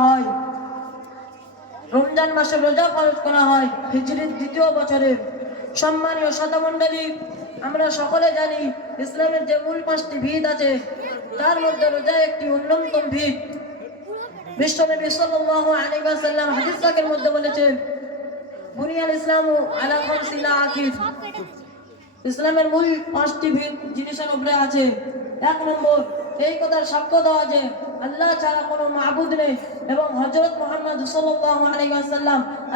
হয়। রমজান মাসে রোজা ফরজ করা হয় হিজরির দ্বিতীয় বছরে। সম্মানীয় শতমণ্ডলী আমরা সকলে জানি ইসলামের যে মূল পাঁচটি ভিত আছে, তার মধ্যে রোজা একটি অন্যতম ভিত। বিশ্বনবী সাল্লাল্লাহু আলাইহি ওয়াসাল্লাম হাদিস পাকের মধ্যে বলেছেন, বুনিয়াল ইসলামু আলা খামসিনা আকিদ। ইসলামের মূল পাঁচটি ভিত জিনিসের উপরে আছে। এক নম্বর এই কথার সাক্ষ্য দেওয়া যে আল্লাহ ছাড়া কোনো মাহবুদ নেই এবং হজরত মোহাম্মদ আলাইহি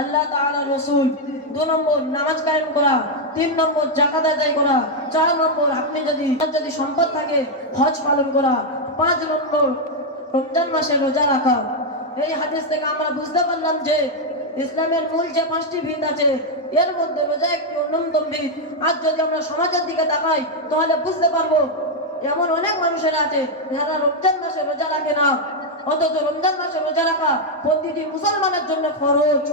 আল্লাহ তাআলা রসুল। দু নম্বর নামাজ কায়েম করা, তিন নম্বর জাকাত আদায় করা, চার নম্বর আপনি যদি যদি সম্পদ থাকে, হজ পালন করা, পাঁচ নম্বর রমজান মাসে রোজা রাখা। এই হাদিস থেকে আমরা বুঝতে পারলাম যে ইসলামের মূল যে পাঁচটি ভিত আছে, এর মধ্যে রোজা একটি অন্যতম ভিত। আজ যদি আমরা সমাজের দিকে তাকাই, তাহলে বুঝতে পারব এমন অনেক মানুষেরা আছে, যারা রমজান মাসে রোজা রাখে না অথচ রমজান মাসে রোজা রাখা প্রতিটি মুসলমানের জন্য খরচ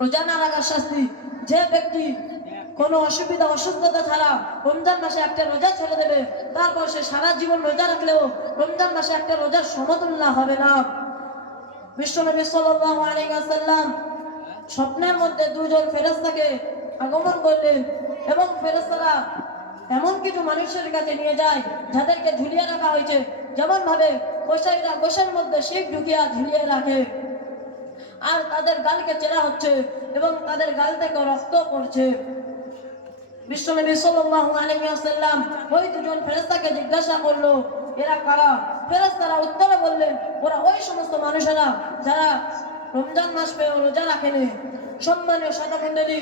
রোজা না রাখার শাস্তি যে ব্যক্তি কোনো অসুবিধা, অসুস্থতা ছাড়া রমজান মাসে একটা রোজা ছেড়ে দেবে, তারপর সে সারা জীবন রোজা রাখলেও রমজান মাসে একটা রোজার সমতুল্য হবে না। বিশ্বনবী ওয়াসাল্লাম স্বপ্নের মধ্যে দুজন ফেরেশতাকে আগমন করলেন এবং ফেরেশতারা এমন কিছু মানুষের কাছে নিয়ে যায় যাদেরকে ঝুলিয়ে রাখা হয়েছে। যেমন ভাবে গোসাইরা গোসের মধ্যে শিখ ঢুকিয়া ঝুলিয়ে রাখে। আর তাদের গালকে চেরা হচ্ছে এবং তাদের গাল থেকে রক্ত পড়ছে। বিশ্বনবী সাল্লাল্লাহু আলাইহি ওয়াসাল্লাম ওই দুজন ফেরেশতাকে জিজ্ঞাসা করল, এরা কারা? ফেরেশতারা উত্তরে বললেন, ওরা ওই সমস্ত মানুষেরা যারা রমজান মাস পেয়ে রোজা রাখেনি। সম্মানীয় শতমণ্ডলী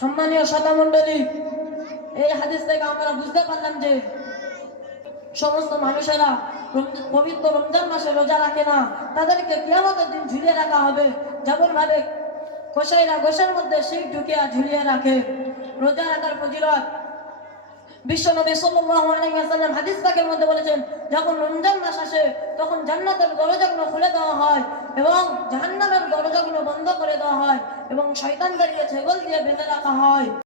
সম্মানীয় শতমণ্ডলী এই হাদিস থেকে আমরা বুঝতে পারলাম যে সমস্ত মানুষেরা পবিত্র রমজান মাসে রোজা রাখে না। তাদেরকে কিয়ামতের দিন ঝুলিয়ে রাখা হবে। যেমন ভাবে কোষাইরা গোসের মধ্যে শিখ ঢুকিয়া ঝুলিয়ে রাখে। রোজা রাখার প্রতিরোধ বিশ্বনবী সাল্লাল্লাহু হাদিস পাকের মধ্যে বলেছেন, যখন রমজান মাস আসে, তখন জান্নাতের দরজাগুলো খুলে দেওয়া হয় এবং জাহান্নামের দরজাগুলো বন্ধ করে দেওয়া হয় এবং শয়তানদেরকে ছেগল দিয়ে বেঁধে রাখা হয়।